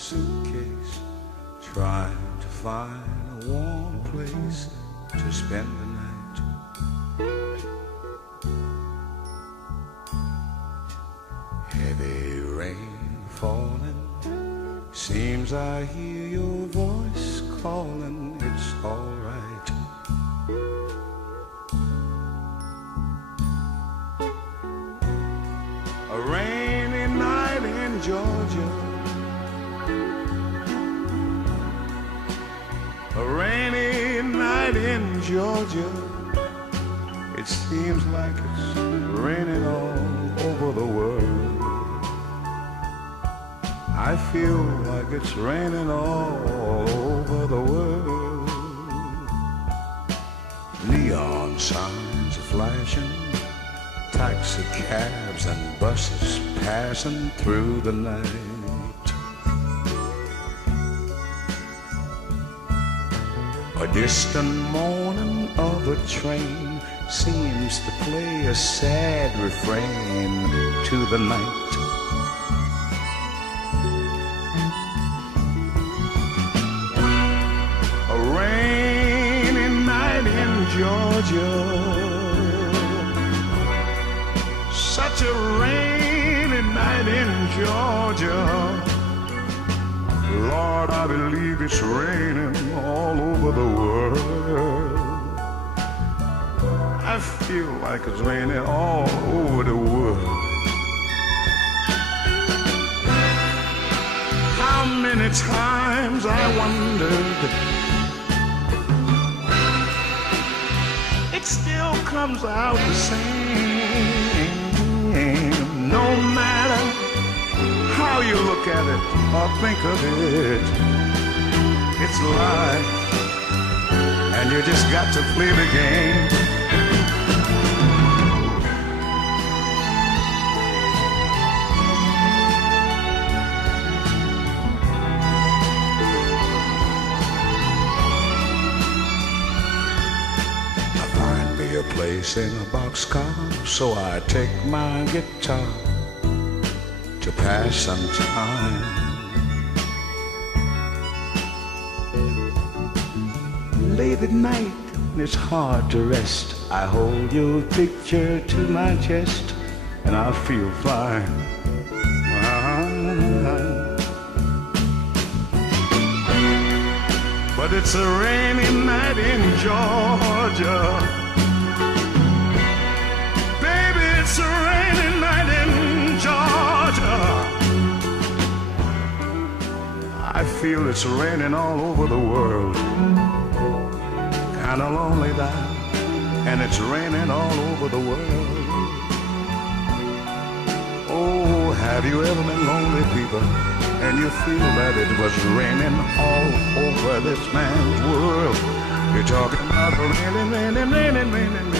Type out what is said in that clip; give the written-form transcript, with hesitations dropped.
suitcase, trying to find a warm place to spend the night. Heavy rain falling, seems I hear your voice calling. It's all right. A rainy night in Georgia, a rainy night in Georgia. It seems like it's raining all over the world. I feel like it's raining all over the world. Neon signs are flashing, taxi cabs and buses passing through the night. A distant moaning of a train seems to play a sad refrain to the night. A rainy night in Georgia, such a rainy night in Georgia. Lord, I believe it's raining all over the world. I feel like it's raining all over the world. How many times I wondered, it still comes out the same. No matter how you look at it or think of it, it's life, and you just got to play the game. I find me a place in a boxcar, so I take my guitar to pass some time. Late at night, it's hard to rest. I hold your picture to my chest, and I feel fine. But it's a rainy night in Georgia. Baby, it's a rainy night in Georgia. I feel it's raining all over the world. Kinda lonely now, and it's raining all over the world. Oh, have you ever been lonely, people, and you feel that it was raining all over this man's world? You're talking about raining, raining, raining, raining, raining.